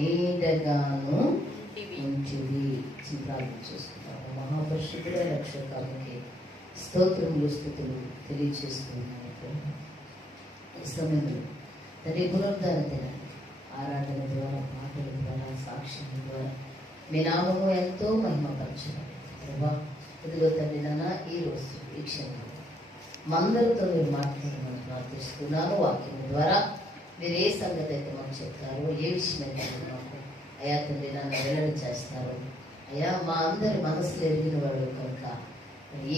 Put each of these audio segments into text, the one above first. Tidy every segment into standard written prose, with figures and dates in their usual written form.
నీడగాను ఉంటివి. ప్రార్థన చేసుకుంటాము. మహాపరిశుద్ధుల రక్షకానికి స్తోత్రములు స్తుతులు తెలియజేస్తున్నాను. ఈ సమయంలో తండ్రి పునరుద్ధరణ దినాన్ని ఆరాధన ద్వారా, పాటల ద్వారా, సాక్ష్యం ద్వారా మీ నామము ఎంతో మహిమపరచబడింది. ఇదిగో తండ్రి నాన్న, ఈ రోజు ఈ క్షణంలో మందరితో మీరు మాట్లాడమని ప్రార్థిస్తున్నాను. వాక్యం ద్వారా మీరు ఏ సంగతి అయితే మాకు చెప్తారో, ఏ విషయం అయితే మాకు అయ్యా తండ్రి నన్ను వెల్లడి చేస్తారు. అయ్యా మా అందరి మనసులు ఎరిగిన వాడు కనుక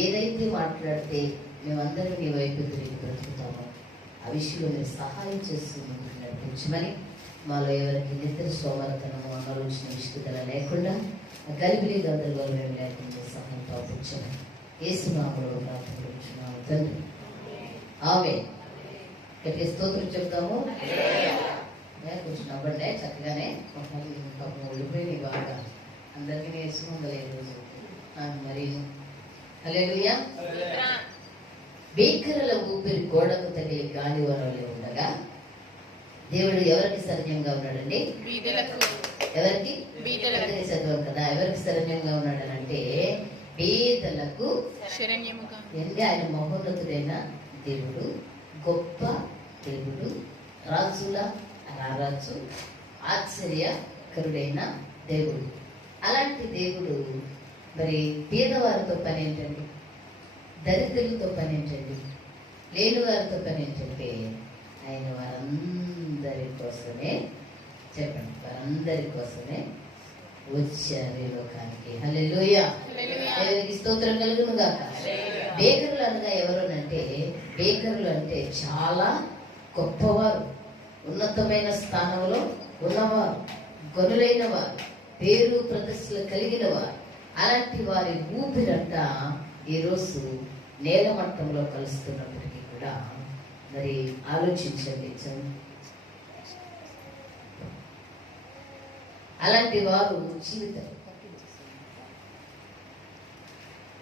ఏదైతే మాట్లాడితే మేమందరం మీ వైపు తిరిగి బ్రతుకుతామో ఆ విషయంలో మీరు సహాయం చేస్తూ ముందుకు నడిపించమని, మాలో ఎవరికి నిద్ర సోమరతనము, ఆలోచన విష్టుదల లేకుండా గలిబిలి గందరగోళం మేము లేకుండా సహాయం పాటించమని యేసునామములో ప్రార్థించున్నాము తండ్రి. ఆమేన్. గట్టిగా స్తోత్రం చెప్తాము. కొంచెం నవ్వండి చక్కగానే. పాపం ఓడిపోయింది బాగా. అందరికీ నేర్చుకుందలే ఈరోజు మరి. హల్లెలూయా. భీకరుల ఊపిరి గోడకు తగిలి గాలి వరవలే ఉండగా దేవుడు ఎవరికి శరణ్యంగా ఉన్నాడండి? ఎవరికి? చదవాలి కదా. ఎవరికి శరణ్యంగా ఉన్నాడనంటే బీదలకు శరణ్యముగా. ఆయన మహోన్నతుడైన దేవుడు, గొప్ప దేవుడు, రాజుల రారాజు, ఆశ్చర్యకరుడైన దేవుడు. అలాంటి దేవుడు మరి పేదవారితో పని ఏంటండి? దరిద్రులతో పని ఏంటండి? లేని వారితో పని ఏంటంటే ఆయన వారందరి కోసమే, చెప్పండి, వారందరి కోసమే వచ్చారు ఈ లోకానికి. హల్లెలూయా. దేవునికి స్తోత్రం కలుగును గాక. బేకరులు అనగా ఎవరునంటే, బేకరులు అంటే చాలా గొప్పవారు, ఉన్నతమైన స్థానంలో ఉన్నవారు, గనులైన వారు, పేరు ప్రతిష్టలు కలిగిన వారు. అలాంటి వారి ఊపిరంట ఈరోజు నేల మట్టంలో కలుస్తున్నప్పటికీ కూడా మరి ఆలోచించండి. అలాంటి వారు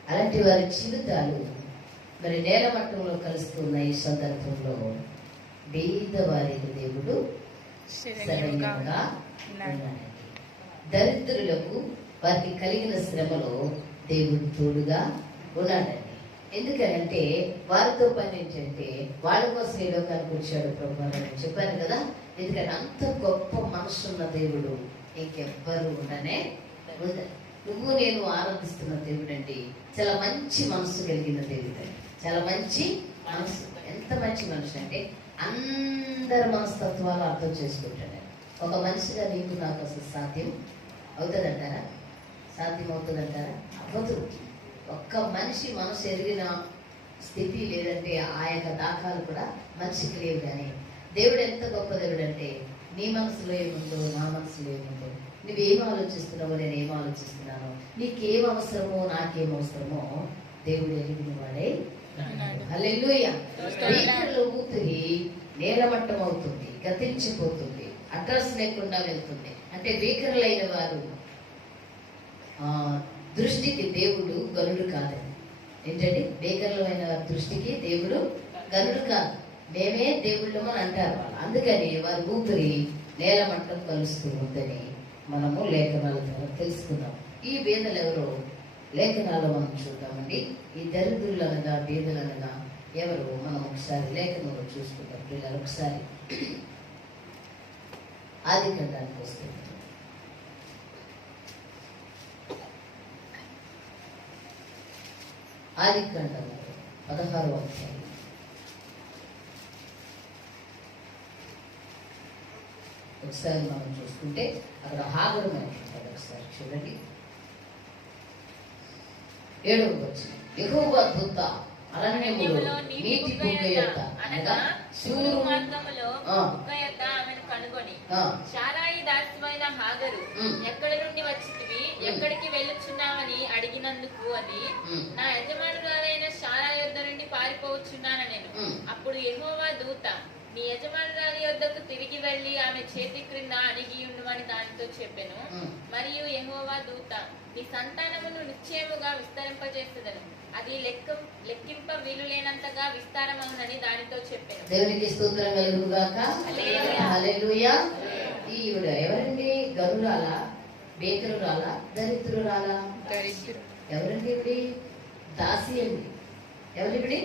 అలాంటి వారి జీవితాలు మరి నేల మట్టంలో కలుస్తున్న ఈ సందర్భంలో బీదవారికి దేవుడు శరణ్యంగా ఉన్నాడండి. దరిద్రులకు వారికి కలిగిన శ్రమలో దేవుడు తోడుగా ఉన్నాడండి. ఎందుకనంటే వారితో పని ఏంటంటే వాళ్ళ కోసం ఏ లోకానికి వచ్చాడు ప్రభు అని చెప్పాను కదా. ఎందుకంటే అంత గొప్ప మనసు ఉన్న దేవుడు ఇంకెవ్వరు ఉండనే ఉండదు. నువ్వు నేను ఆరాధిస్తున్న దేవుడు అండి చాలా మంచి మనసు కలిగిన దేవుడు అండి. చాలా మంచి మనసు. ఎంత మంచి మనసు అంటే అందరి మనస్తత్వాలు అర్థం చేసుకుంటాడు. ఒక మనిషిగా నీకు నాకు అసలు సాధ్యం అవుతుందంటారా? సాధ్యం అవుతుందంటారా? అవ్వదు. ఒక్క మనిషి మనసు ఎరిగిన స్థితి లేదంటే ఆ యొక్క దాఖాలు కూడా మనిషికి లేవు. కానీ దేవుడు ఎంత గొప్ప దేవుడు అంటే నీ మనసులో ఏముందో నా మనసులో ఏముందో, నువ్వేం ఆలోచిస్తున్నావో నేను ఏం ఆలోచిస్తున్నానో, నీకేం అవసరమో నాకేం అవసరమో దేవుడు ఎరిగిన వాడే. హల్లెలూయా. బీకరుల ఊపిరి నేలమట్టం అవుతుంది, గతించిపోతుంది, అడ్రస్ లేకుండా వెళ్తుంది. అంటే బీకరులైన వారు దృష్టికి దేవుడు గనుడు కాదండి. ఏంటండి? బేకరులైన వారి దృష్టికి దేవుడు గనుడు కాదు, మేమే దేవుళ్ళమని అంటారు వాళ్ళు. అందుకని వారి ఊపిరి నేలమట్టం కలుస్తూ ఉందని మనము లేఖనాల ద్వారా తెలుసుకుందాం. ఈ బేదలు ఎవరో లేఖనాలు మనం చూద్దామండి. ఈ దరిద్రులు అనగా బేదలు అనగా ఎవరు మనం ఒకసారి లేఖనంలో చూసుకుంటాం. పిల్లలు ఒకసారి ఆదికాండానికి వస్తే ఆదికాండంలో 16వ అధ్యాయం ఒకసారి మనం చూసుకుంటే అక్కడ హాగరు మాట్లాడతాడు. ఒకసారి చూడండి 7వ వచనం. యెహోవా దూత అరణ్యములో నీటి బుగ్గ యొద్ద అనగా శూరు మార్గములో బుగ్గ యొద్ద ఆమెను కనుగొని, శారాయి దాసివైన హాగరు, ఎక్కడి నుండి వచ్చితివి, ఎక్కడికి వెళ్ళుచున్నావని అడిగినందుకు అది, నా యజమానురాలైన శారా యొద్ద నుండి పారిపోవచ్చున్నాను నేను. అప్పుడు యెహోవా దూత, నీ యజమానురాలి యొద్దకు తిరిగి వెళ్లి ఆమె చేతి క్రింద అణిగి ఉండుమని దానితో చెప్పెను. మరియు యెహోవా దూత, నీ సంతానమును నిశ్చయముగా విస్తరింపజేసేదను, అది లెక్కింప వీలు లేనంతగా విస్తారమవునని దానితో చెప్పాను. దేవునికి స్తోత్రం కలుగును గాక. హల్లెలూయా. ఈవిడ ఎవరండి? గరురాలా, బేకరురాలా, దరిద్రురాలా? ఎవరండి ఇవిడి? దాసి అండి. ఎవరివిడి?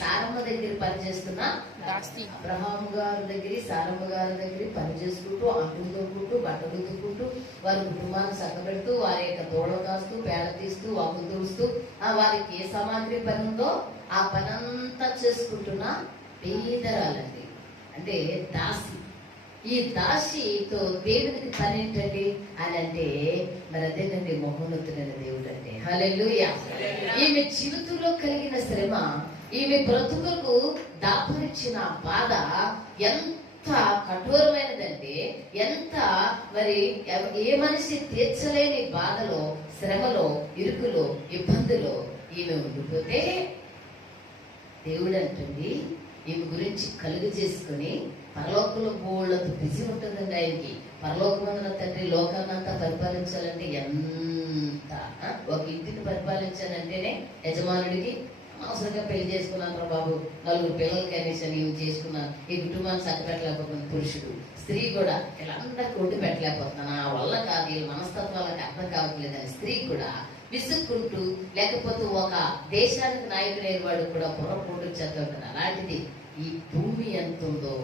సారమ్మ దగ్గర పనిచేస్తున్నా దాసి. అబ్రహాం గారి దగ్గర, సారమ్మ గారి దగ్గర పని చేసుకుంటూ, అంటులు తొక్కుంటూ, బట్టలు ఉతుక్కుంటూ, వారి కుటుంబాన్ని చక్కబెడుతూ, వారి యొక్క దూడలు కాస్తూ, పేడ తీస్తూ, వాకులు తుడుస్తూ, వారికి ఏ సామాగ్రి పని ఉందో ఆ పనంతా చేసుకుంటున్న పేదరాలండి, అంటే దాసి. ఈ దాసితో దేవునికి పని ఏంటండి అని అంటే మరి అదేనండి మహోన్నతుడైన దేవుడు అంటే. హల్లెలూయా. ఈమె జీవితంలో కలిగిన శ్రమ, ఈమె బ్రతుకులకు దాపరిచిన బాధ ఎంత కఠోరమైనదంటే, ఎంత మరి ఏ మనిషి తీర్చలేని బాధలో, శ్రమలో, ఇరుకులో, ఇబ్బందులో ఈమె ఉండిపోతే దేవుడు అంటుంది ఈమె గురించి కలుగు చేసుకుని, పరలోకంలో బోళ్ళంత బిజీ ఉంటుందండి ఆయనకి. పరలోకమందున తండ్రి లోకాన్నంతా పరిపాలించాలంటే ఎంత, ఒక ఇంటిని పరిపాలించాలంటేనే యజమానుడికి అవసరంగా పెళ్లి చేసుకున్నాను బాబు, 4 పిల్లలు కనీసం నేను చేసుకున్నాను, ఈ కుటుంబాన్ని చక్కబెట్టలేకపోతున్నాను పురుషుడు. స్త్రీ కూడా ఇలా అందరికి ఒడ్డు పెట్టలేకపోతున్నాను, ఆ వల్ల కాదు, వీళ్ళ మనస్తత్వాలకు అర్థం కావట్లేదని స్త్రీ కూడా విసుక్కుంటూ, లేకపోతే ఒక దేశానికి నాయకుడైన వాడు కూడా పొరపోటు చేస్తుంటారు. అలాంటిది ఈ భూమి ఎంత ఉందో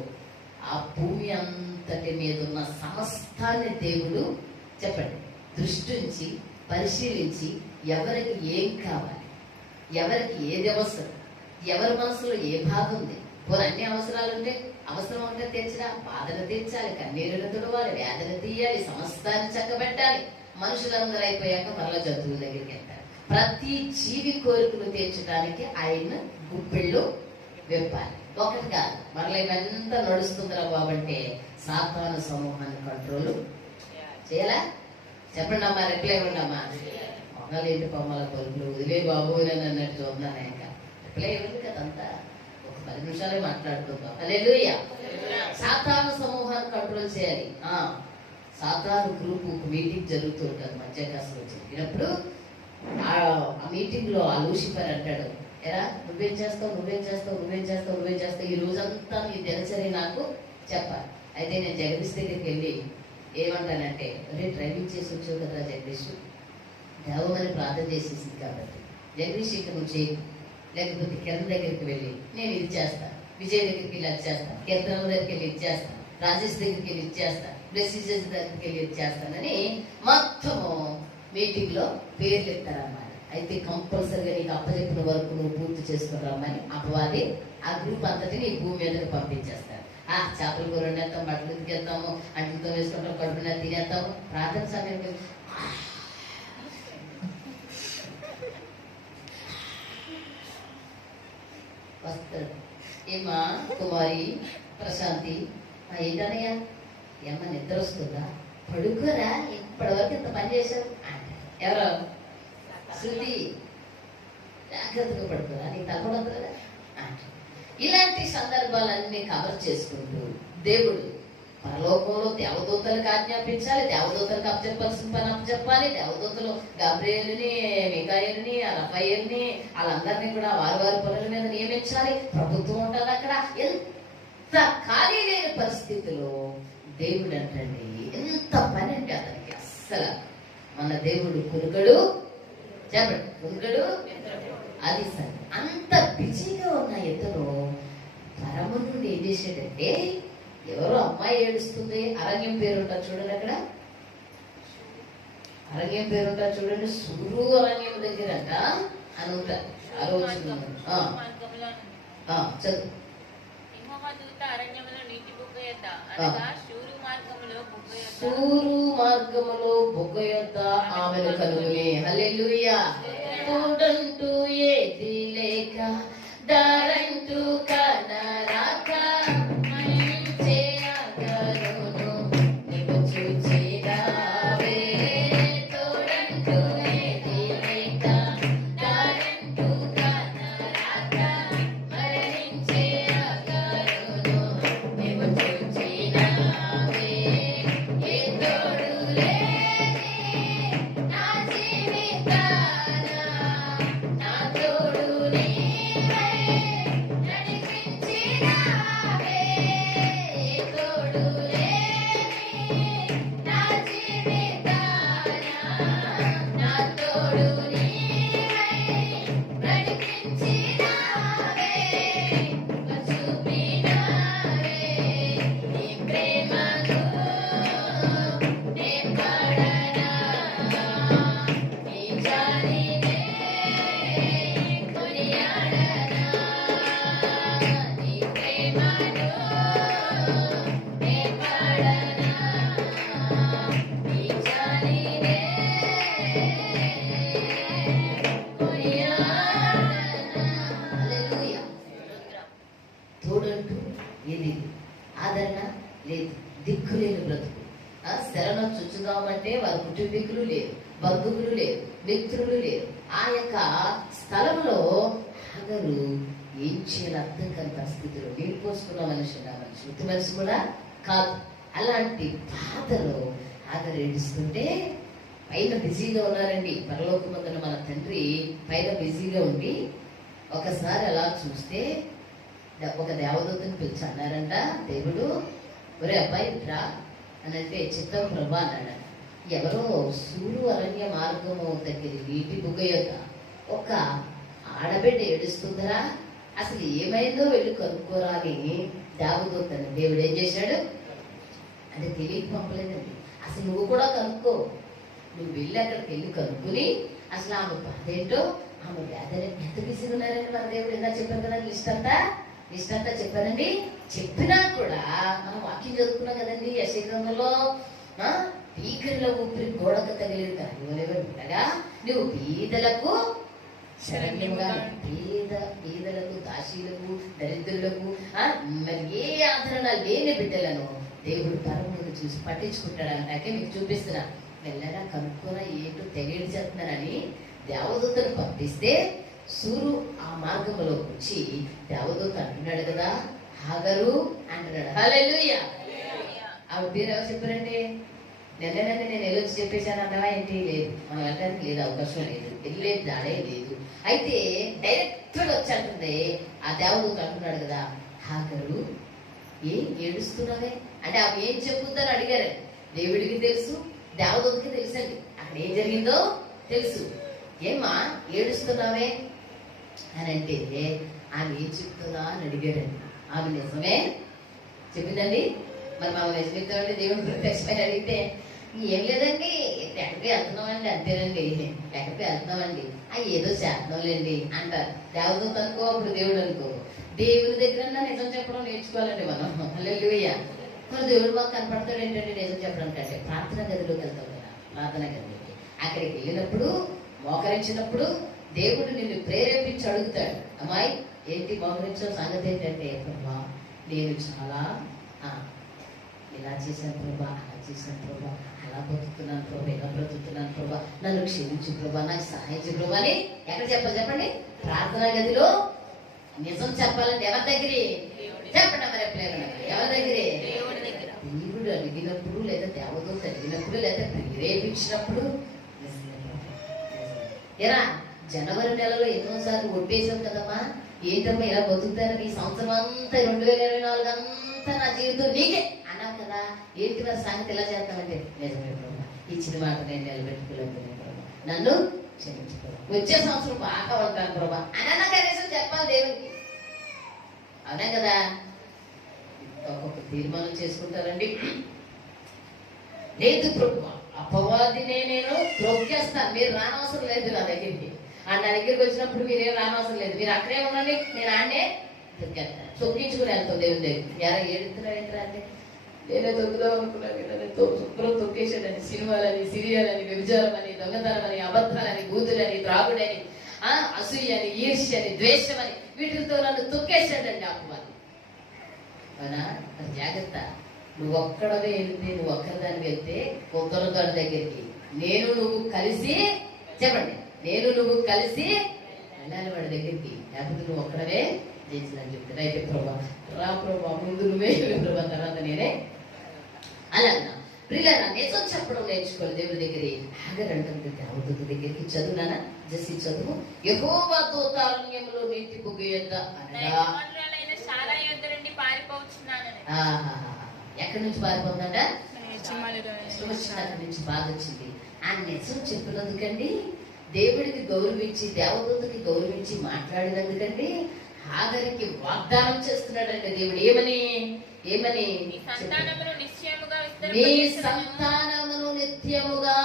ఆ భూమి అంతటి మీద ఉన్న సమస్తాన్ని దేవుడు చెప్పండి దృష్టించి పరిశీలించి, ఎవరికి ఏం కావాలి, ఎవరికి ఏది అవసరం, ఎవరి మనసులో ఏ బాధ ఉంది, పోనీ అన్ని అవసరాలు ఉంటే అవసరం ఉంటే తీర్చరా, బాధను తీర్చాలి, కన్నీరును తుడవాలి, వేదన తీయాలి, సమస్తాన్ని చక్కబెట్టాలి. మనుషులందరూ అయిపోయాక మరలా జంతువుల దగ్గరికి వెళ్తారు. ప్రతి జీవి కోరికలు తీర్చడానికి ఆయన గుప్పిళ్ళు విప్పాలి. ఒకటి కాదు, మరలా ఇవంతా నడుస్తుందిరా బాబంటే సాతాను సమూహాన్ని కంట్రోల్ చేయాలా? చెప్పండి అమ్మా, రిప్లై ఇవ్వండి అమ్మా. మొక్కలు ఏంటి కొమ్మల కోరికలు వదిలే బాబు అని అన్నట్టు చూద్దాను. ఇంకా రిప్లై ఇవ్వండి కదంతా, ఒక 10 నిమిషాలే మాట్లాడుకుందాం. హల్లెలూయా. సాతాను సమూహాన్ని కంట్రోల్ చేయాలి. సాతాను గ్రూప్ మీటింగ్ జరుగుతూ ఉంటుంది మధ్యాకాశంలో. జరిగినప్పుడు ఆ మీటింగ్ లో ఆ లూసిఫర్ అంటాడు, ఎరా నువ్వేం చేస్తావు, నువ్వేం చేస్తావు, నువ్వేం చేస్తావు, నువ్వేం చేస్తావు, ఈ రోజంతా నీ దినచర్య నాకు చెప్పాలి. అయితే నేను జగదీష్ దగ్గరికి వెళ్ళి ఏమంటానంటే, అరే డ్రైవింగ్ చేసి వచ్చావు కదా జగదీష్, దేవమని ప్రార్థన చేసేసింది కాబట్టి జగదీష్ ఇక నువ్వు చేయి, లేకపోతే కిరణ్ దగ్గరికి వెళ్ళి నేను ఇది చేస్తాను, విజయ్ దగ్గరికి వెళ్ళి అది చేస్తాను, కీర్తన దగ్గరికి వెళ్ళి ఇది చేస్తాను, రాజేష్ దగ్గరికి వెళ్ళి ఇది చేస్తాను, బ్లెస్సింగ్స్ దగ్గరికి వెళ్ళి ఇది చేస్తానని మొత్తము మీటింగ్ లో పేర్లు ఎత్తారన్నమాట. అయితే కంపల్సరిగా నీకు అప్పచెప్పిన వరకు నువ్వు పూర్తి చేసుకుని రమ్మని అపవాది ఆ గ్రూప్ అంతటి నీ భూమి మీదకి పంపించేస్తారు. చేపలు కూర వండేస్తాం, బట్టలు ఉతికేస్తాము, అంటితో వేసుకుంటాం, కడుపున తినేస్తాము, ప్రార్థన సమయంలో వస్తాడు. ఏమా కుమారి ప్రశాంతి, ఏంటనయ్యా, ఏమన్నా నిద్ర వస్తుందా, పడుకోరా, ఇప్పటి వరకు ఇంత పని చేశావు. ఎవరో శృతి, జాగ్రత్తగా పడుకోరా, నీకు తప్పదు కదా. ఇలాంటి సందర్భాలన్నీ కవర్ చేసుకుంటూ దేవుడు పరలోకంలో దేవదూతలకు ఆజ్ఞాపించాలి, దేవదూతలకు అప్పచెప్పాల్సిన పని అప్పచెప్పాలి. దేవదూతలు గాబ్రియేలుని, మిఖాయేలుని, రఫాయేలుని వాళ్ళందరినీ కూడా వారి వారి పనుల మీద నియమించాలి. ప్రభుత్వం ఉంటుంది అక్కడ. ఎంత ఖాళీ లేని పరిస్థితిలో దేవుడు అంటండి ఎంత పని అంటే అతనికి అస్సలు. మన దేవుడు కునుకడు, చెప్పండి కునుకడు, అది సరే. అంత బిజీగా ఉన్న ఇతను పరమ నుండి ఏం చేసాడంటే, ఎవరో అమ్మాయి ఏడుస్తుంది, అరణ్యం పేరుంటా చూడండి, అక్కడ అరణ్యం పేరుంటా చూడండి, సూరు అరణ్యం దగ్గర అంట అని ఉంటారు. ఆలోచన చదువు. సూరు మార్గములో బొగ్గ యొద్ద ఆమెను కనుగొని. హల్లెలూయా. తోడంటూ ఏది లేక, దారంటూ కనరాక, మరించే ఆదరును నీవు చూచినావే. తోడంటూ ఏది లేక, దారంటూ కనరాక, మరించే ఆదరును నీవు చూచినావే. ఏ తోడు లేని నా జీవితాన, నా తోడు నీవై నడిపించినావే. తోడంటూ ఏది ఆదరణ లేదు, దిక్కులేని బ్రతుకు. శరణ చుచ్చుదామంటే వారి కుటుంబీకులు లేరు, బంధువులు లేరు, మిత్రులు లేరు. ఆ యొక్క స్థలంలో హాగరు ఏం చేయాలి అర్థం కాని పరిస్థితిలో, నీళ్ళు పోసుకున్న మనిషి శుద్ధి మనిషి కూడా కాదు. అలాంటి బాధలో హాగరు ఏడుస్తుంటే పైన బిజీగా ఉన్నారండి. పరలోకమందున మన తండ్రి పైన బిజీగా ఉండి ఒకసారి అలా చూస్తే ఒక దేవదూతని పిలిచి అన్నారంట, దేవుడు ఒరే అబ్బాయి రా అని అంటే, చిత్తం ప్రభా అన్నాడు. ఎవరో సూడు అరణ్య మార్గము దగ్గర నీటి బుగ్గ యొక్క ఒక ఆడబిడ్డ ఏడుస్తుందరా, అసలు ఏమైందో వెళ్ళి కనుక్కోరా అని దేవదూతని దేవుడు ఏం చేశాడు అంటే తెలియక పంపలేదండి. అసలు నువ్వు కూడా కనుక్కో, నువ్వు వెళ్ళి అక్కడికి వెళ్ళి కనుక్కుని అసలు ఆమె బాధ ఏంటో, ఆమె వేదన ఎంత బిజీగా ఉన్నారండి. మన దేవుడు ఎలా చెప్పారు కదా, లిస్ట్ అంతా చెప్పారండి. చెప్పినా కూడా మనం వాక్యం చదువుకున్నాం కదండి యెషయా పీకరిలో ఊపిరి గోడకు తగిలింది కానీ ఉండగా నువ్వు బీదలకు శరణ్యముగా, పేదలకు, దాసీలకు, దరిద్రులకు, మరి ఏ ఆదరణ లేని బిడ్డలను దేవుడు పరమును చూసి పట్టించుకుంటాడు అంటే మీకు చూపిస్తున్నా. వెళ్ళరా కనుక్కోనా ఏంటో తెలియడు చెప్తున్నానని దేవదూతను పంపిస్తే సూరు ఆ మార్గంలో వచ్చి దేవదూత అంటున్నాడు కదా, హాగరు అంటున్నాడు. హల్లెలూయా. ఆవిడ పేరు ఎవరు చెప్పారండి? నిన్ననండి నేను వెళ్ళొచ్చి చెప్పేశాను అంటావా ఏంటి? లేదు, మనం వెళ్ళడానికి లేదు, అవకాశం లేదు, వెళ్ళలేదు, దాడే లేదు. అయితే డైరెక్ట్ గా వచ్చి అంటుంది ఆ దేవదూత అంటున్నాడు కదా, హాగరు ఏం ఏడుస్తున్నావే అంటే ఆమె ఏం చెప్పుద్దని అడిగారు. దేవుడికి తెలుసు, దేవదూతకి తెలుసండి అక్కడ ఏం జరిగిందో తెలుసు. ఏమ్మా ఏడుస్తున్నావే అని అంటే ఆమె ఏం చెప్తుందా అని అడిగారండి. ఆమె నిజమే చెప్పిందండి. మరి మనం నిజం చెప్తామండి, దేవుడు ప్రత్యక్షమైన అడిగితే ఏం లేదండి ఎక్కడికి వెళ్తున్నామండి, అంతేనండి ఎక్కడికి వెళ్తున్నామండి, ఏదో చేస్తున్నాంలేండి అంటారు. దేవదూత అనుకో, అప్పుడు దేవుడు అనుకో. దేవుని దగ్గర నిజం చెప్పడం నేర్చుకోవాలండి మనం. హల్లెలూయా. మరి దేవుడు మాకు కనపడతాడు ఏంటంటే నిజం చెప్పడం కంటే ప్రార్థన గదిలోకి వెళ్తాం కదా, ప్రార్థన గదిలోకి అక్కడికి వెళ్ళినప్పుడు మోకరించినప్పుడు దేవుడు నిన్ను ప్రేరేపించి అడుగుతాడు, అమ్మాయి ఏంటి మోకరించిన సంగతి ఏంటంటే, ప్రభా నేను చాలా ఇలా చేశాను ప్రభా, అలా చేశాను ప్రభా, అలా బతుకుతున్నాను ప్రభా, ఇలా బ్రతుకుతున్నాను ప్రభా, నన్ను క్షమించు ప్రభా, నాకు సహాయం చేయు ప్రభా అని ఎక్కడ చెప్పాలి చెప్పండి? ప్రార్థనా గదిలో నిజం చెప్పాలంటే ఎవరి దగ్గరే చెప్పండి. మరి ఎవరి దగ్గరే? దేవుడు అడిగినప్పుడు, లేదా దేవదూత అడిగినప్పుడు, లేదా ప్రేరేపించినప్పుడు. ఎరా జనవరి నెలలో ఎన్నోసార్లు ఒట్టేసాం కదమ్మా, ఏంటమ్మా ఇలా బతుకుతారని, ఈ సంవత్సరం అంతా 2024 అంతా నా జీవితం నీకే అన్నావు కదా, ఏంటి మరి సంగతి ఇలా చేస్తామంటే, నిజమే ప్రభా, ఇచ్చిన మాట నేను నిలబెట్టుకోలేకపోయినా ప్రభా, నన్ను క్షమించు ప్రభా, వచ్చే సంవత్సరం బాగా ఉంటాను ప్రభా అన్న కనీసం చెప్పాలి దేవునికి. అవునా కదా? ఒక్కొక్క తీర్మానం చేసుకుంటారండి. లేదు ప్రభా, అపవాదినే నేను త్రొక్కేస్తాను, మీరు రానవసరం లేదు నా దగ్గరికి. నా దగ్గరికి వచ్చినప్పుడు మీరేం రానవసరం లేదు, మీరు అక్కడే ఉండండి, నేను ఆడనే తొక్కేస్తాను, తొక్కించుకుని వెళ్తాం దేవుని దగ్గర. ఎలా ఏడుతున్నారు ఏంటరా అంటే, నేనే తొక్కుదాం అనుకున్నాను, శుభ్రం తొక్కేసాడని, సినిమాలని, సీరియలని, వ్యభిచారం అని, దొంగతనం అని, అబద్ధాలని, బూతులని, త్రాగుడని, అసూయని, ఈర్ష్యని, ద్వేషమని, వీటితో నన్ను తొక్కేసాడండి అపవాది. అవునా? జాగ్రత్త. నువ్వు ఒక్కడవే వెళ్తే, నువ్వు ఒక్కరిదాన్ని వెళ్తే ఒక్కరు దాని దగ్గరికి నేను నువ్వు కలిసి చెప్పండి, నేను నువ్వు కలిసి వెళ్ళాలి వాడి దగ్గరికి. లేకపోతే నువ్వు ఒక్కడవే చేసినని చెప్తాను. అయితే ప్రభా రా ప్రభా, ముందు నువ్వే ప్రభా, తర్వాత నేనే అలా అన్నా. ప్రియులారా, నిజం చెప్పడం నేర్చుకోవాలి దేవుడి దగ్గర. హాగర్ అంటుంది దేవదూత దగ్గరికి, చదువునా జసి చదువు. యెహోవా దూత అరణ్యంలో నీటి బుగ్గ యొద్ద అనగా ఎక్కడి నుంచి పారిపోతుందంట? అక్కడి నుంచి బాధ వచ్చింది. ఆ నిజం చెప్పినందుకండి, దేవుడికి గౌరవించి, దేవదూతకి గౌరవించి మాట్లాడినందుకండి హాగరికి వాగ్దానం చేస్తున్నాడండి దేవుడు. ఏమని? మీ సంతానమును నిత్యముగా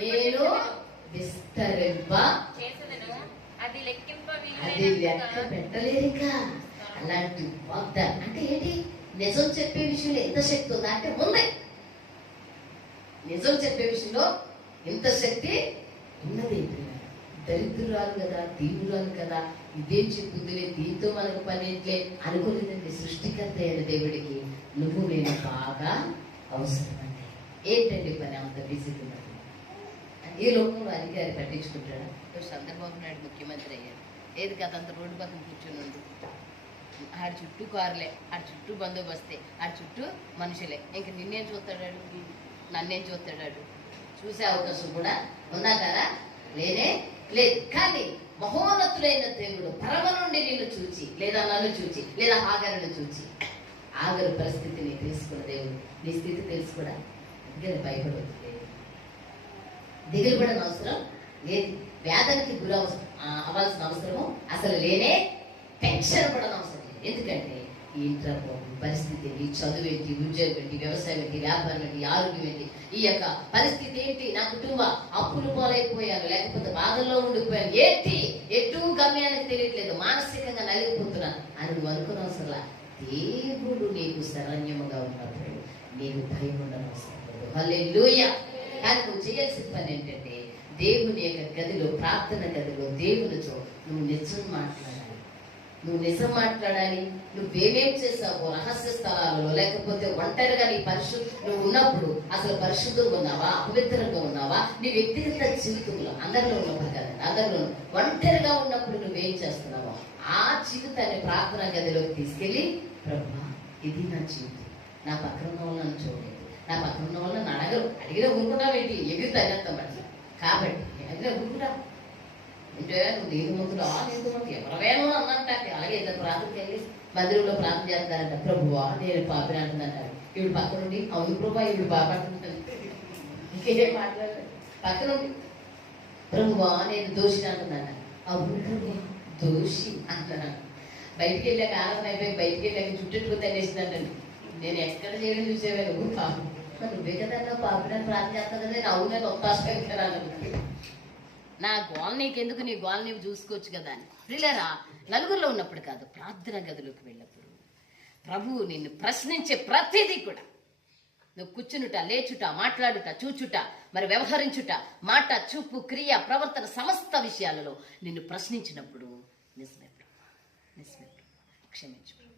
నేను విస్తరింప, అది లెక్క పెట్టలేక. అలాంటి వాగ్దానం అంటే ఏంటి? నిజం చెప్పే విషయంలో ఎంత శక్తి ఉందా అంటే ఉంది. నిజం చెప్పే విషయంలో ఎంత శక్తి ఉన్నది. దరిద్రురాలు కదా, దీనురాలు కదా, ఇదేం చెప్పుతుందిలే, దీంతో మనకు పనిట్లే అనుకోలేదండి. సృష్టికర్త అయిన దేవుడికి నువ్వు నేను బాగా అవసరం అండి. ఏంటండి పని అంత బిజీగా ఉన్నది? ఈ లోకంలో అధికారి పట్టించుకుంటాడా? చంద్రబాబు నాయుడు ముఖ్యమంత్రి అయ్యాడు, ఏది కదా అంత రోడ్డు పక్కన కూర్చొని ఉండు, ఆడి చుట్టూ కారులే, ఆడి చుట్టూ బందోబస్తే, ఆడి చుట్టూ మనుషులే, ఇంక నిన్నేం చూస్తాడాడు, నన్నేం చూస్తాడాడు? చూసే అవకాశం కూడా ఉందా కదా? లేనే లేదు. కానీ మహోన్నతుడైన దేవుడు పరమ నుండి నిన్ను చూచి, లేదా నన్ను చూచి, లేదా హాగరును చూచి, ఆగరు పరిస్థితిని తెలుసుకున్న దేవుడు నీ స్థితి తెలుసుకోడా? అందుకని భయపడవద్దు, దిగులు పడిన అవసరం లేదు, వ్యాధులకి గురి అవ్వాల్సిన అవసరము అసలు లేనే, టెన్షన్ పడని అవసరం లేదు. ఎందుకంటే ఈ ఇంట్లో పరిస్థితి ఏంటి, చదువు ఏంటి, ఉద్యోగం ఏంటి, వ్యవసాయం ఏంటి, వ్యాపారం ఏంటి, ఆరోగ్యం ఏంటి, ఈ యొక్క పరిస్థితి ఏంటి, నా కుటుంబం అప్పులు పోలైపోయాను, లేకపోతే బాధల్లో ఉండిపోయాను, ఏంటి ఎటు గమ్యానికి తెలియట్లేదు, మానసికంగా నలిగిపోతున్నాను అని నువ్వు అనుకున్న అవసరంలా, దేవుడు నీకు శరణ్యముగా ఉన్నప్పుడు నీకు భయం ఉండడం అవసరం లేదు. హల్లెలూయా. కానీ నువ్వు చేయాల్సిన పని ఏంటంటే దేవుని యొక్క గదిలో, ప్రార్థన గదిలో దేవునితో నువ్వు నిజం మాట్లాడాలి. నువ్వు నిజం మాట్లాడాలి. నువ్వేమేం చేసావో రహస్య స్థలాలలో, లేకపోతే ఒంటరిగా నువ్వు ఉన్నప్పుడు అసలు పరిశుద్ధంగా ఉన్నావా, అపవిత్రంగా ఉన్నావా, నీ వ్యక్తిగత జీవితంలో, అందరిలో ఉన్నప్పుడు కదండి, అందరిలో ఒంటరిగా ఉన్నప్పుడు నువ్వేం చేస్తున్నావో ఆ జీవితాన్ని ప్రార్థన గదిలోకి తీసుకెళ్ళి, ప్రభువా ఇది నా జీవితం, నా పక్కన ఉన్న వాళ్ళని చూడలేదు, నా పక్కన ఉన్న వాళ్ళని అడిగినా ఊరుకుంటావేంటి, ఎగిరి తగ్గంత కాబట్టి అడిగినా ఊరుకుంటా అంటే నువ్వు నీకు ముందు ఎవరవేమో అన్నట్టు. అలాగే ఇద్దరు ప్రార్థనకి వెళ్ళి మందిరంలో ప్రార్థన చేస్తారంట, ప్రభువా నేను పాపిని అంటుందంటారు. ఈవిడ పక్క నుండి అవును ప్రభా ఈవిడ బాగా అంటుంది, ఇంకేం మాట్లాడారు, పక్క నుండి ప్రభువా నేను దోషిని అంటుందంట. అవును ప్రభు దోషి అంటున్నాను. బయటికి వెళ్ళాక ఆనందం అయిపోయి బయటికి వెళ్ళాక చుట్టూ తనేసిందంటండి. నేను ఎక్కడ చేయడం చూసేవే, నువ్వు పాపం నువ్వే కదా పాపిని ప్రార్థన చేస్తావు కదా, నేను అవును నేను ఒప్పాను, నా గోల్ నీకెందుకు, నీ గోల్ నీవు చూసుకోవచ్చు కదా అని. ప్రియులారా, నలుగురిలో ఉన్నప్పుడు కాదు, ప్రార్థన గదిలోకి వెళ్ళినప్పుడు ప్రభువు నిన్ను ప్రశ్నించే ప్రతిదీ కూడా, నువ్వు కూర్చునుట, లేచుట, మాట్లాడుట, చూచుట, మరి వ్యవహరించుట, మాట, చూపు, క్రియ, ప్రవర్తన, సమస్త విషయాలలో నిన్ను ప్రశ్నించినప్పుడు నిజమే ప్రభు, నిజమే ప్రభు, క్షమించు ప్రభు,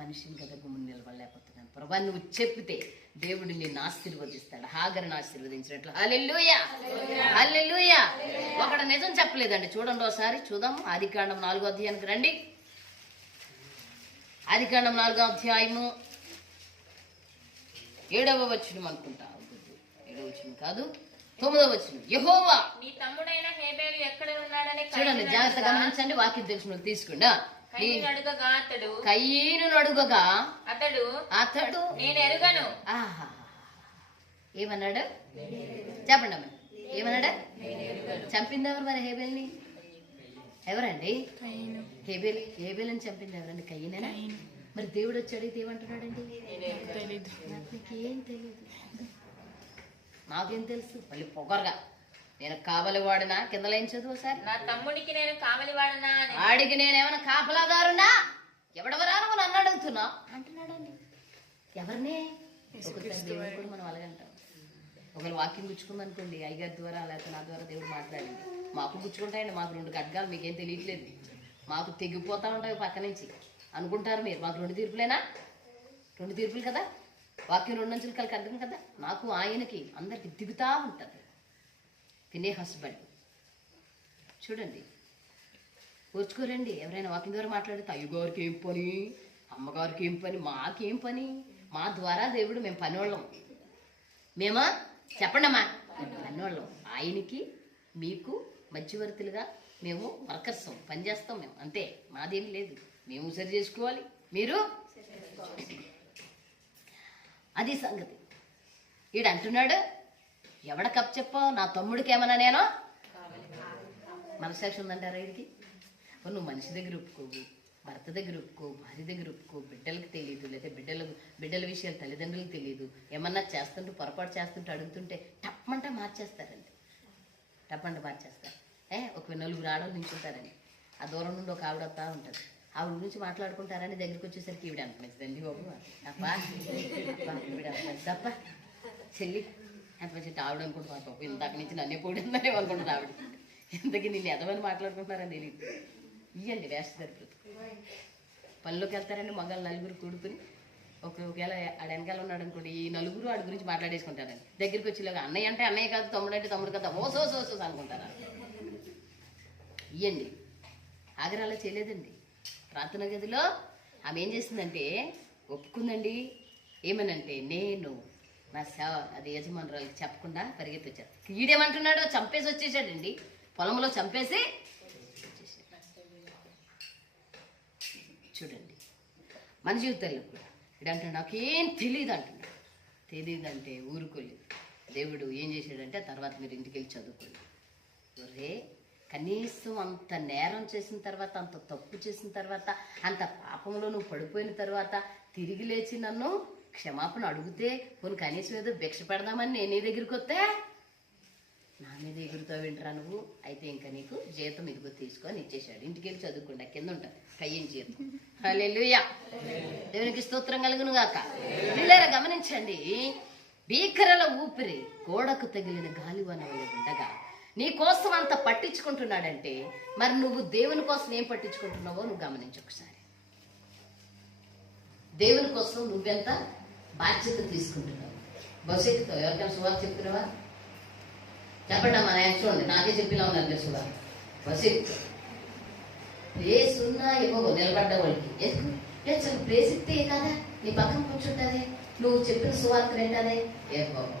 మనిషిని కదా గుమ్ముని నిలబడలేకపోతున్నాను ప్రభు, నువ్వు చెప్పితే దేవుడు నిన్ను ఆశీర్వదిస్తాడు. హాగరును ఆశీర్వదించినట్లు. హల్లెలూయా, హల్లెలూయా. ఒకడు నిజం చెప్పలేదండి. చూడండి ఒకసారి చూద్దాం. ఆదికాండం 4వ అధ్యాయానికి రండి. ఆదికాండం 4వ అధ్యాయము 7వ వచనం అనుకుంటా, 7వ వచనం కాదు 9వ వచనం. యెహోవా నీ తమ్ముడైన హేబేలు ఎక్కడ ఉన్నాడని చూడండి, జాగ్రత్తగా గమనించండి, వాక్యం తెలుసు తీసుకుండా. కయీనును అడుగగా అతడు నేను ఎరుగను. ఏమన్నాడు చెప్పండి అమ్మ, ఏమన్నాడు? చంపింది ఎవరు మరి హేబేల్ని? ఎవరండి? హేబేల్ అని చంపింది ఎవరండి? కయ్యనేనా? మరి దేవుడు వచ్చి అడిగితే ఏమంటున్నాడండి? నీకేం తెలియదు, నాకేం తెలుసు. మళ్ళీ పొగరగా నేను కావలి వాడినా, కింద లైన్ చదువు ఒకసారి. నా తమ్ముడికి నేను కావలి వాడినా, ఆడికి నేనేమైనా కాపలాదారునా? ఎవడెవరా నువ్వు నన్ను అడుగుతున్నా అంటున్నాడండి. ఎవరిని? దేవుడు కూడా మనం అలాగంటాం. ఒకవేళ వాక్యం గుచ్చుకుందనుకోండి, అయ్యగారి ద్వారా లేకపోతే నా ద్వారా దేవుడు మాట్లాడింది, మాకు గుచ్చుకుంటాయండి. మాకు 2 ఖడ్గాలు, మీకేం తెలియట్లేదు, మాకు తెగిపోతా ఉంటాయి పక్క నుంచి అనుకుంటారు మీరు. మాకు 2 తీర్పులేనా? 2 తీర్పులు కదా, వాక్యం 2 అంచులు కలిసి అర్థం కదా. నాకు ఆయనకి అందరికి దిగుతా ఉంటుంది. తినే హస్బెండ్ చూడండి, ఓర్చుకోరండి. ఎవరైనా వాకింగ్ ద్వారా మాట్లాడితే అయ్యగారికి ఏం పని, అమ్మగారికి ఏం పని, మాకేం పని, మా ద్వారా దేవుడు మేము పనివాళ్ళం, మేమా చెప్పండి అమ్మా పనివాళ్ళం. ఆయనకి మీకు మధ్యవర్తులుగా మేము వర్కర్సం, పనిచేస్తాం మేము, అంతే. మాదేం లేదు, మేము సరి చేసుకోవాలి, మీరు అది సంగతి. ఈడు అంటున్నాడు, ఎవడ కప్ చెప్పావు నా తమ్ముడికి ఏమన్నా నేను? మనసాక్షి ఉందంటారా వీడికి? నువ్వు మనిషి దగ్గర ఒప్పుకోవు, భర్త దగ్గర ఒప్పుకో, భార్య దగ్గర ఒప్పుకో, బిడ్డలకు తెలియదు, లేదా బిడ్డల విషయాలు తల్లిదండ్రులకు తెలియదు. ఏమన్నా చేస్తుంటే పొరపాటు చేస్తుంటే అడుగుతుంటే టప్పంట మార్చేస్తారండి, టప్పంట మార్చేస్తారు. ఒక 4 ఆడవాళ్ళు నించుంటారని, ఆ దూరం నుండి ఒక ఆవిడ వస్తూ ఉంటుంది, ఆవిడ గురించి మాట్లాడుకుంటారని దగ్గరికి వచ్చేసరికి ఈవిడ అంత మంచిదండి బాబు, అప్ప ఈవిడ అంత మంచిదప్ప, చెల్లి ఎంత మంచి ఆవిడ అనుకుంటున్నాను పాప, ఇందాక నుంచి నన్నే పోడిందని అనుకుంటున్నా ఆవిడ. ఇంతకీ నిన్ను ఎదవని మాట్లాడుకుంటున్నారని తెలియదు. ఇవ్వండి వేస్తారు. పనిలోకి వెళ్తారండి మగాళ్ళు నలుగురు కూడుకుని. ఒకవేళ ఆడ వెనకాల ఉన్నాడు అనుకోండి, ఈ నలుగురు ఆడి గురించి మాట్లాడేసుకుంటారండి. దగ్గరికి వచ్చేలాగా అన్నయ్య అంటే అన్నయ్య కాదు, తమ్ముడు అంటే తమ్ముడు కదా, ఓసోసోసో అనుకుంటారా. ఇవ్వండి. ఆగ్రహాలు చేయలేదండి. ప్రార్థన గదిలో ఆమె ఏం చేసిందంటే ఒప్పుకుందండి. ఏమనంటే నేను నా సేవ అది యజమానురాలకి చెప్పకుండా పరిగెత్తి వచ్చాడు. ఈడేమంటున్నాడో చంపేసి వచ్చేసాడండి. పొలంలో చంపేసి చూడండి. మన జీవితాల్లో కూడా ఇడంటే నాకేం తెలియదు అంటున్నాడు. తెలియదంటే ఊరుకోలేదు. దేవుడు ఏం చేశాడంటే తర్వాత మీరు ఇంటికి వెళ్ళి చదువుకోండి. ఒరే కనీసం అంత నేరం చేసిన తర్వాత, అంత తప్పు చేసిన తర్వాత, అంత పాపంలో నువ్వు పడిపోయిన తర్వాత తిరిగి లేచి నన్ను క్షమాపణ అడిగితే కొన్ని కనీసం ఏదో భిక్ష పెడదామని నేను నీ దగ్గరికి వస్తే నా మీద ఎగురుతో వింటరా నువ్వు. అయితే ఇంకా నీకు జీతం ఇదిగో తీసుకొని ఇచ్చేసాడు. ఇంటికి వెళ్ళి చదువుకోండి, కింద ఉంటుంది కయ్యం జీతం. హల్లెలూయా, దేవునికి స్తోత్రం కలుగును గాక. పిల్లరా గమనించండి, భీకరల ఊపిరి గోడకు తగిలిన గాలివాన వలె ఉండగా నీ కోసం అంత పట్టించుకుంటున్నాడంటే మరి నువ్వు దేవుని కోసం ఏం పట్టించుకుంటున్నావో నువ్వు గమనించు ఒకసారి. దేవుని కోసం నువ్వెంత బాధ్యత తీసుకుంటున్నావు. బస్సు ఎక్కుతావు, ఎవరికైనా సువార్త చెప్తున్నావా? చెప్పండి అమ్మా, నేను చూడండి నాకే చెప్పినా ఉన్నారు మీరు సువార్త. బస్సు ఎక్కుతావు, ప్లేస్ ఉన్నా ఇవ్వవు నిలబడ్డ వాళ్ళకి. ఎందుకు లేదు, ప్లేస్ ఇస్తే కదా నీ పక్కన కూర్చుంటుంది, నువ్వు చెప్పిన సువార్త ఏంటదే ఏ బాబు.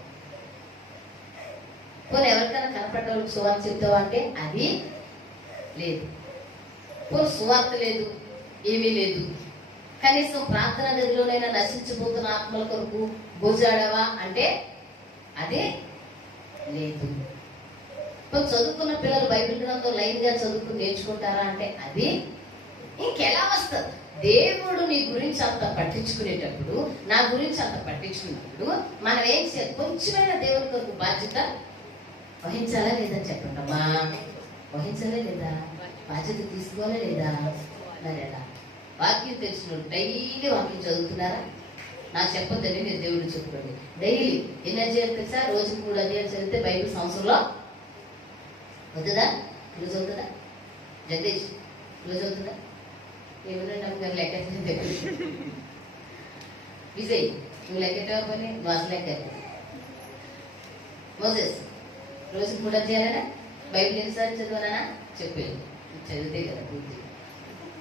పోనీ ఎవరికైనా కనపడ్డ వాళ్ళకి సువార్త చెప్తావా అంటే అది లేదు. పోనీ సువార్త లేదు, ఏమీ లేదు, కనీసం ప్రార్థన గదిలోనైనా నశించిపోతున్న ఆత్మల కొరకు భోజాడవా అంటే అదే లేదు. చదువుకున్న పిల్లలు బైబిల్ గ్రంథం లైన్ గా చదువుకుని నేర్చుకుంటారా అంటే అది ఇంకెలా వస్తుంది. దేవుడు నీ గురించి అంత పట్టించుకునేటప్పుడు, నా గురించి అంత పట్టించుకున్నప్పుడు మనం ఏం చేయాలి? కొంచెమైనా దేవుని కొరకు బాధ్యత వహించాలా లేదా చెప్పండి అమ్మా. వహించాలా లేదా? బాధ్యత తీసుకోవాలా లేదా? మరి ఎలా? వాక్యం తెలిసిన డైలీ వాక్యం చదువుతున్నారా? నాకు చెప్పొద్దని మీరు దేవుడు చెప్పుకోండి. డైలీ ఎన్ని అధ్యాయాలు తెలుసా? రోజుకి 3 అధ్యాయాలు చదివితే బైబిల్ సంవత్సరంలో అవుతుందా? క్లోజ్ అవుతుందా? జగదీష్ క్లోజ్ అవుతుందా? ఏమన్నా నమ్మగారు లెక్క విజయ్ నువ్వు లెక్కెట్టవా? పని నువ్వు అసలు లెక్క. మోసెస్ రోజుకి 3 అధ్యాయాలనా? బైబిల్ ఎన్నిసార్లు చదివానా? చెప్పేది చదివితే కదా పూర్తి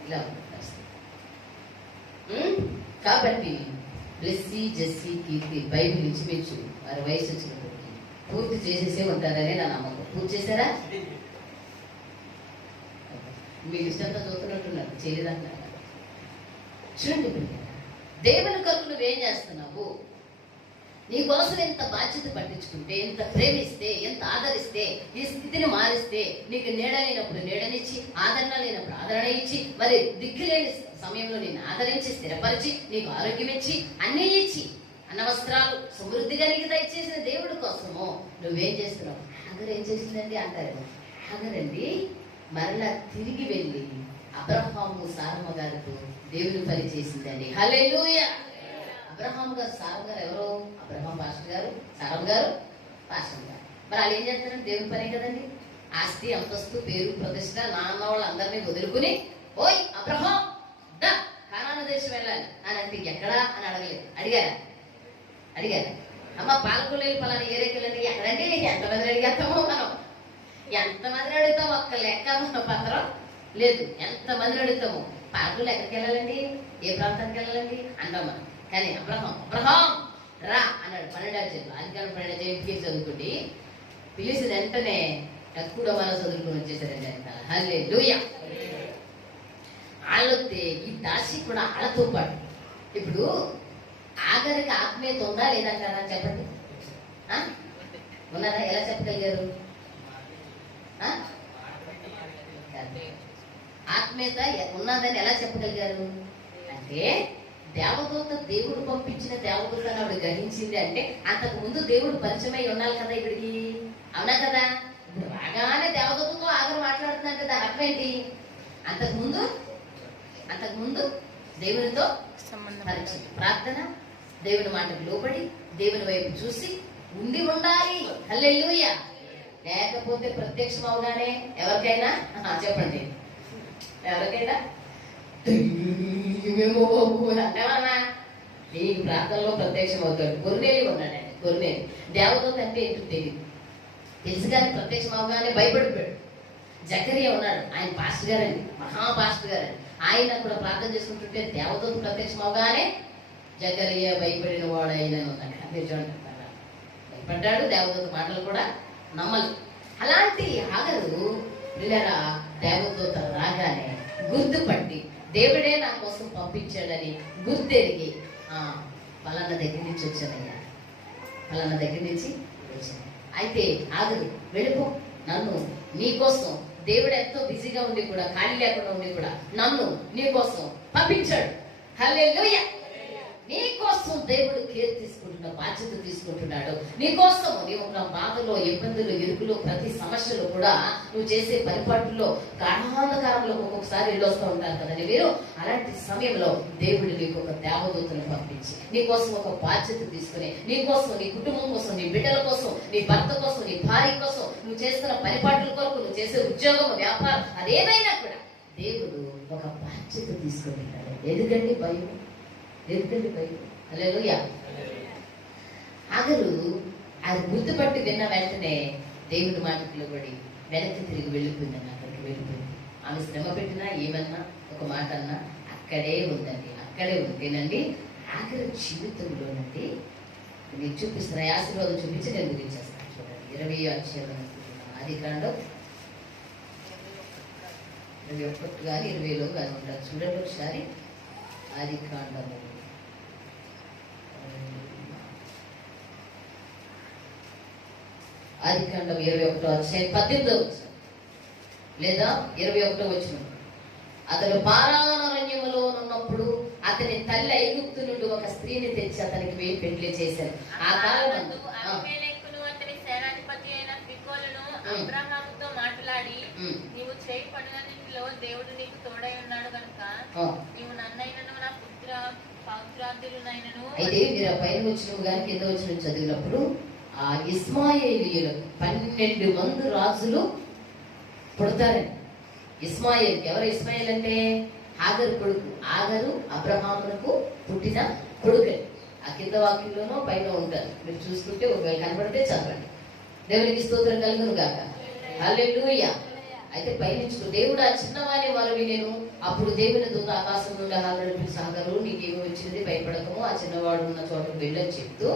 ఇలా. కాబట్టి బ్లెస్సీ, జెస్సీ, కీర్తి బైబిల్ ఇంచుమించు వారి వయసు వచ్చినప్పటికీ పూర్తి చేసేసే ఉంటారనే నా నమ్మకం. పూర్తి చేశారా? మీరు ఇష్టంతో చూస్తున్నట్టున్నారు, చేయలేదంటున్నారు. చూడండి, దేవుని కొరకు నువ్వేం చేస్తున్నావు? నీ కోసం ఎంత బాధ్యత పట్టించుకుంటే, ఎంత ప్రేమిస్తే, ఎంత ఆదరిస్తే, ఈ స్థితిని మారిస్తే, నీకు నీడ లేనప్పుడు నీడనిచ్చి, ఆదరణ లేనప్పుడు ఆదరణ ఇచ్చి, మరి దిక్కు లేని సమయంలో నేను ఆదరించి స్థిరపరిచి, నీకు ఆరోగ్యం ఇచ్చి, అన్నీ ఇచ్చి, అన్న వస్త్రాలు సమృద్ధిగా నీకు దయచేసిన దేవుడి కోసము నువ్వేం చేస్తున్నావు? హాగర్ ఏం చేసిందండి అంటారు. హాగరండి మరలా తిరిగి వెళ్ళి అబ్రహాము సారమ్మ గారితో దేవుని పని చేసిందండి. హల్లెలూయా. అబ్రహాం గారు సారం గారు ఎవరు? అబ్రహాం పాస్టర్ గారు, సారం గారు పాస్టర్ గారు. మరి వాళ్ళు ఏం చేస్తారంటే దేవుని పనే కదండి. ఆస్తి, అంతస్తు, పేరు, ప్రతిష్ట, నాన్న వాళ్ళందరినీ వదులుకుని ఓయ్ అబ్రహాం దా కానాను దేశం వెళ్ళాలి అని అంటే ఎక్కడా అని అడగలేదు. అడిగారా? అమ్మ పాలకొల్లు పలానా ఏరేకెళ్ళండి ఎక్కడండి? ఎంతమందిని అడిగేస్తామో మనం, ఎంతమందిని అడుగుతాము? ఒక్క లెక్క మన పత్రం లేదు. ఎంతమందిని అడుగుతాము? పాలకొల్లు ఎక్కడికి వెళ్ళాలండి, ఏ ప్రాంతానికి వెళ్ళాలండి అంటాం మనం. కానీ అబ్రహాం రా అన్నాడు. 12వ అధ్యాయంలో, ఆదికాండం 12వ అధ్యాయం చదువుకుంటే పిలిచిన వెంటనే కూడా మనం చదువుకుని వచ్చేసారండి ఆయన. హల్లెలూయా. వాళ్ళొస్తే ఈ దాసి కూడా వాళ్ళతో పాటు. ఇప్పుడు ఆఖరికి ఆత్మీయత ఉందా లేదంటారా? చెప్పండి. ఉన్నారా? ఎలా చెప్పగలిగారు? ఆత్మీయత ఉన్నదని ఎలా చెప్పగలిగారు అంటే, దేవదూత దేవుడు పంపించిన దేవదూత ఆవిడ గ్రహించింది అంటే అంతకు ముందు దేవుడు పరిచయమై ఉండాలి కదా ఇక్కడికి. అవునా కదా? ఇప్పుడు రాగానే దేవదూతతో ఆగరు మాట్లాడుతుందంటే దాని అర్థం ఏంటి? అంతకు ముందు దేవునితో పరిచయం, ప్రార్థన, దేవుని మాటకు లోబడి, దేవుని వైపు చూసి ఉండి ఉండాలి. హల్లెలూయా. లేకపోతే ప్రత్యక్షం అవగానే ఎవరికైనా చెప్పండి ఎవరికైనా దెయ్యమేమో అంటావా? ఈ ప్రాంతంలో ప్రత్యక్షం అవుతాడు. గొర్రెలు ఉన్నాడండి. గొర్రెలు దేవదూత అంటే ఏంటో తెలియదు. తెలుసు కానీ ప్రత్యక్షం అవగానే భయపడిపోయాడు. జకరియా ఉన్నాడు, ఆయన పాస్టర్ గారండి, మహా పాస్టర్ గారండి. ఆయన కూడా ప్రార్థన చేసుకుంటుంటే దేవదూత ప్రత్యక్షం అవగానే జకరియా భయపడిన వాడు ఆయన ఉన్నాడు. మీరు చూడండి, భయపడ్డాడు. దేవదూత మాటలు కూడా నమ్మలేదు. అలాంటి హాగరు పిల్లరా దేవదూత రాగానే గుర్తుపట్టి దేవుడే నా కోసం పంపించాడని గుర్తెరిగి పలానా దగ్గర నుంచి వచ్చానయ్యా, పలానా దగ్గర నుంచి వచ్చాను. అయితే ఆగదు, వెళ్ళిపో, నన్ను నీకోసం దేవుడు ఎంతో బిజీగా ఉండి కూడా, ఖాళీ లేకుండా ఉండి కూడా నన్ను నీకోసం పంపించాడు. హల్లెలూయా. నీకోసం దేవుడు కేర్ తీసుకుంటున్న బాధ్యత తీసుకుంటున్నాడు. నీకోసం నీవు ఉన్న బాధలో, ఇబ్బందులు, ఇరుకులు, ప్రతి సమస్యలు కూడా నువ్వు చేసే పరిపాటులో గాఢాంధకారంలో ఒక్కొక్కసారి వెళ్ళొస్తూ ఉంటారు కదండి మీరు. అలాంటి సమయంలో దేవుడు నీకు ఒక దేవదూతను పంపించి నీకోసం ఒక బాధ్యత తీసుకుని, నీకోసం, నీ కుటుంబం కోసం, నీ బిడ్డల కోసం, నీ భర్త కోసం, నీ భార్య కోసం, నువ్వు చేస్తున్న పరిపాటుల కొరకు, నువ్వు చేసే ఉద్యోగం, వ్యాపారం, అదేమైనా కూడా దేవుడు ఒక బాధ్యత తీసుకుంటున్నాడు. ఎందుకంటే భయం, ఎందుకంటే భయం. హల్లెలూయా. ఆగరు అది గుర్తుపట్టి విన్న వెంటనే దేవుడి మాటలో పడి వెనక్కి తిరిగి వెళ్ళిపోయిందని, అక్కడికి వెళ్ళిపోయింది. ఆమె శ్రమ పెట్టినా ఏమన్నా ఒక మాట అన్నా అక్కడే ఉందండి, అక్కడే ఉంటేనండి. ఆఖరి జీవితంలోనండి మీరు చూపిస్తున్న ఆశీర్వాదం చూపించి నేను ముగించేస్తాను. చూడండి 20 అధ్యాయం ఆదికాండం 21 కానీ 20లో కానీ ఉంటారు. చూడండి ఒకసారి ఆదికాండము ఆదికాండం 21 అధ్యాయం 18 లేదా 21 వచనం. అతడు పారారణ్యములో ఉన్నప్పుడు అతని తల్లి ఐగుప్తు నుండి ఒక స్త్రీని తెచ్చి అతనికి వేయి పెండ్లి చేశారు. ఆ కాలమందు అతని సేనాధిపతి అయిన ఫికోలును అబ్రహాముతో మాట్లాడి, నీవు చేయి పడినలో దేవుడు నీకు తోడై ఉన్నాడు కనుక నీవు నన్నైనను నా పౌత్రార్థులనైనను. అయితే మీరు పైన వచ్చిన కానీ కింద వచ్చిన చదివినప్పుడు ఆ ఇస్మాయేలీయులకు 12 మంది రాజులు పుడతారండి. ఇస్మాయిల్ ఎవరు? ఇస్మాయిల్ అంటే ఆగరు కొడుకు. ఆగరు అబ్రహామునకు పుట్టిన కొడుకు. ఆ కింద వాక్యంలోనూ పైన ఉంటారు, మీరు చూసుకుంటే ఒకవేళ కనబడితే చదవండి. దేవునికి స్తోత్రం కలుగును గాక. హల్లెలూయా. అయితే పైనుంచుకు దేవుడు ఆ చిన్నవాని వారు వినేను. అప్పుడు దేవుని దూత ఆకాశం నుండి హాగరు పిలిచి, హాగరు నీకేమో వచ్చినది, భయపడకము, ఆ చిన్నవాడు ఉన్న చోటకు వెళ్ళని చెప్తూ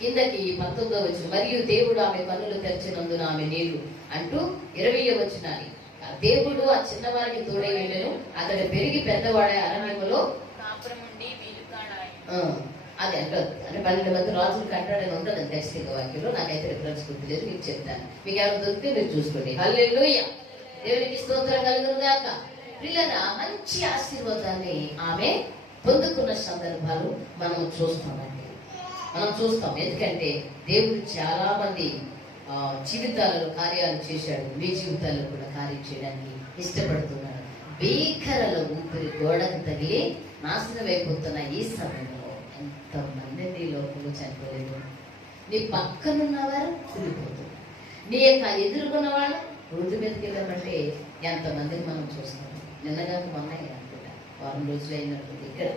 కిందకి 19వ వచనం, మరియు దేవుడు ఆమె కన్నులు తెరిచినందున ఆమె నీళ్లు అంటూ 20వ వచనాన్ని, దేవుడు ఆ చిన్నవారికి తోడై వెళ్ళను, అతడు పెరిగి పెద్దవాడే అరణ్యములో అది అంటారు. అంటే 12 మంది రాజులు కట్టాడని ఉంటుంది ఖచ్చితంగా వాక్యంలో. నాకైతే రిఫరెన్స్ గుర్తులేదు, మీకు చెప్తాను. మీకు ఎవరు దొరికితే మీరు చూసుకోండి. హల్లెలూయా. దేవునికి స్తోత్రం కలుగును గాక. పిల్లరా, మంచి ఆశీర్వాదాన్ని ఆమె పొందుకున్న సందర్భాలు మనం చూస్తామండి, మనం చూస్తాం. ఎందుకంటే దేవుడు చాలా మంది జీవితాలలో కార్యాలు చేశాడు. మీ జీవితాల్లో కూడా కార్యం చేయడానికి ఇష్టపడుతున్నాడు. భీకరల ఊపిరి గోడకు తగిలి నాశనం అయిపోతున్న ఈ సమయంలో ఎంతమంది నీ లోకంలో చనిపోలేదు. నీ పక్కనున్నవారు కూలిపోతున్నారు. నీ యొక్క ఎదుర్కొన్న వాళ్ళు రోడ్డు మీదకి వెళ్ళామంటే ఎంతమందిని మనం చూస్తాం. నిన్నగా మొన్న అనుకుంటా వారం రోజులు అయినట్టుంది ఇక్కడ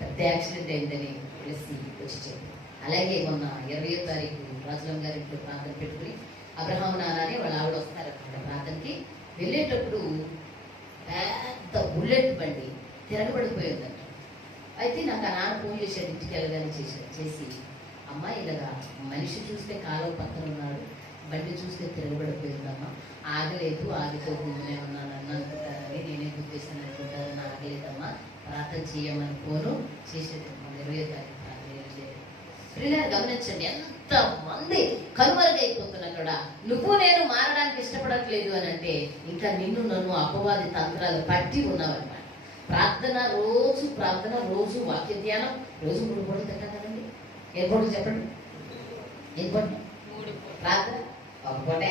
పెద్ద యాక్సిడెంట్ అయిందని తెలిసి వచ్చి చెప్పి. అలాగే మొన్న 20వ తారీఖు రాజులం గారి ఇంట్లో ప్రార్థన పెట్టుకుని అబ్రహాము నాన్నని వాళ్ళ ఆవిడ వస్తున్నారు అక్కడ ప్రార్థనకి. వెళ్ళేటప్పుడు పెద్ద బుల్లెట్ బండి తిరగబడిపోయిందంట. అయితే నాకు ఆ నాన్న ఫోన్ చేశాడు, ఇంటికి వెళ్ళగానే చేసి అమ్మ ఇలాగా మనిషి చూస్తే కాలువ పక్కన ఉన్నాడు, బండి చూస్తే తిరగబడిపోయిందమ్మా, ఆగలేదు, ఆగిపోతుందనే ఉన్నాను అనుకుంటారని నేనే గుర్తిస్తాను అనుకుంటారని ఆగలేదమ్మా, ప్రార్థన చేయమని ఫోను చేసేదమ్మా. 20వ తారీఖు ప్రియులారా గమనించండి, ఎంత మంది కనుమరుగైపోతున్నా కూడా నువ్వు నేను మారడానికి ఇష్టపడట్లేదు అని అంటే ఇంకా నిన్ను నన్ను అపవాది తంత్రాలు పట్టి ఉన్నావన్నమాట. ప్రార్థన రోజు వాక్య ధ్యానం రోజు 3 పూటలు తింటాం కదండి. ఏ పూటలు చెప్పండి? ఏ పూట ప్రార్థన? ఒక పూటే.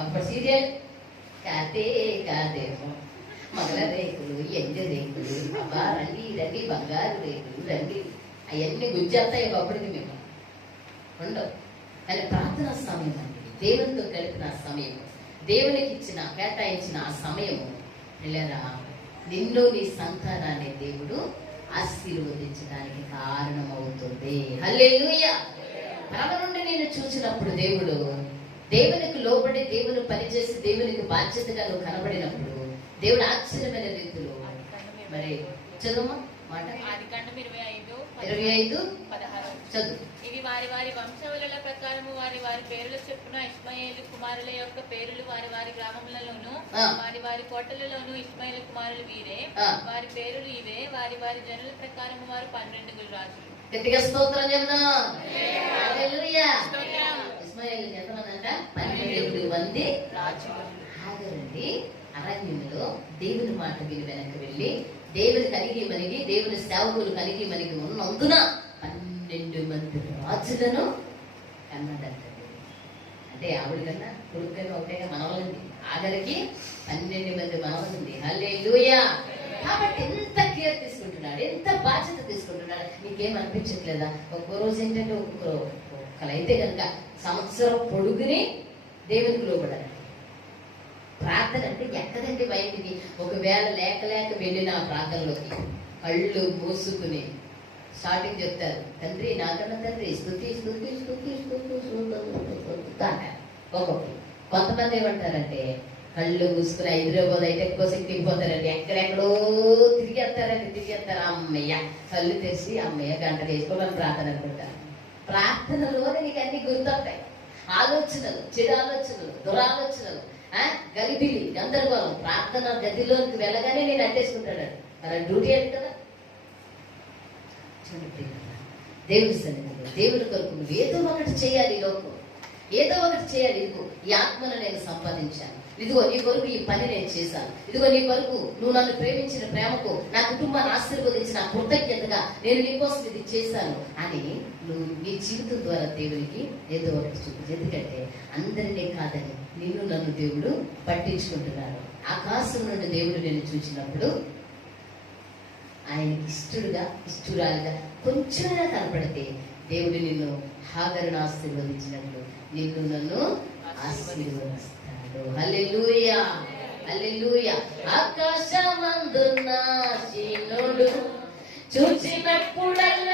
అప్పుడు సీరియల్ కాదే మగల రేకులు, ఎండు రేకులు, అబ్బా రండి బంగారు రేకులు రండి, అవన్నీ గుజ్జేస్తాయి ఒకప్పటికి మేము ఉండవు. కానీ ప్రార్థనా సమయం అండి, దేవునితో గడిపిన సమయం, దేవునికి కేటాయించిన ఆ సమయము పిల్లరా నిన్ను నీ సంతానాన్ని దేవుడు ఆశీర్వదించడానికి కారణమవుతుంది. హల్లెలూయా. పరమ నుండి నేను చూసినప్పుడు దేవునికి లోబడి దేవుని పనిచేసి దేవునికి బాధ్యతగా నువ్వు కనబడినప్పుడు దేవుడు ఆశ్చర్యమైన రీతిలో మరి చదువు మాట 25:16 చదువు. ఇవి వారి వారి వంశముల ప్రకారము వారి వారి పేర్ల చొప్పున ఇష్మాయేలు కుమారుల యొక్క పేర్లు వారి వారి గ్రామములలోను వారి వారి కోటలలోను ఇష్మాయేలు కుమారులు వీరే. వారి పేర్లు ఇవే. వారి వారి జనుల ప్రకారము వారు 12 రాజులు. గట్టిగా స్తోత్రం చెప్దాం. హల్లెలూయా. ఇష్మాయేలు ఎంతమందంట? 12 మంది రాజులు. హాగరండి అరణ్యంలో దేవుని మాట విని వెనక్కి వెళ్ళి దేవుని కలిగి మనకి దేవుని సేవకులు కలిగి మనకి ఉన్నందున 12 మంది రాజులను కన్నాడంట. అంటే ఆవిడ కన్నా కొడుకు కన్నా ఒకటేగా మనవలండి. ఆఖరికి 12 మంది మనవలండి. హల్లెలూయా. కాబట్టి ఎంత కేర్ తీసుకుంటున్నాడు, ఎంత బాధ్యత తీసుకుంటున్నాడు. నీకేం అనిపించట్లేదా? ఒక్కో రోజు ఏంటంటే ఒక్కలైతే కనుక సంవత్సరం పొడుగుని దేవునికి లోబడాలి. ప్రార్థన అంటే ఎక్కడండి బయటికి ఒకవేళ లేక వెళ్ళిన ప్రార్థనలోకి కళ్ళు మూసుకుని స్టార్టింగ్ చెప్తారు, తండ్రి నాకన్నా తండ్రి స్తుతి స్తుతి స్తుతి స్తుతి అంటారు. ఒక్కొక్కటి. కొంతమంది ఏమంటారంటే కళ్ళు మూసుకుని హైదరాబాద్ అయితే ఎక్కువ శక్తి పోతారండి, ఎక్కడెక్కడో తిరిగేస్తారు. అమ్మయ్య కళ్ళు తెరిచి అమ్మయ్య గంట వేసుకోవాలని ప్రార్థన అనుకుంటారు. ప్రార్థనలోనే నీకు అన్ని గుర్తుంటాయి. ఆలోచనలు, చెడు ఆలోచనలు, దురాలోచనలు, గలిబిలి, గందరగోళం. ప్రార్థన గదిలోకి వెళ్ళగానే నేను అట్టేసుకుంటాడు. మరి డ్యూటీ అది కదా. చూడండి దేవుని సన్నిధిలో దేవుని కొరకు నువ్వు ఏదో ఒకటి చేయాలి. లోకం ఏదో ఒకటి చేయాలి. ఇదిగో ఈ ఆత్మను నేను సంపాదించాను, ఇదిగో నీ కొరకు ఈ పని నేను చేశాను, ఇదిగో నీ కొరకు నువ్వు నన్ను ప్రేమించిన ప్రేమకు నా కుటుంబాన్ని ఆశీర్వదించిన కృతజ్ఞతగా నేను నీకోసం ఇది చేశాను అని నువ్వు నీ జీవితం ద్వారా దేవునికి ఏదో ఒకటి చూపించు. ఎందుకంటే అందరినీ కాదని నిన్ను నన్ను దేవుడు పట్టించుకుంటున్నాడు. ఆకాశం నుండి దేవుడు నిన్ను చూసినప్పుడు ఆయనకి ఇష్టడుగా కొంచెమైనా కనపడితే దేవుడు నిన్ను హాగరును ఆశీర్వదించినట్లు నిన్ను నన్ను ఆశీర్వదిస్తాడు. హల్లెలూయా. హల్లెలూయా. ఆకాశమందున్న శీనుడు చూసినప్పుడల్లా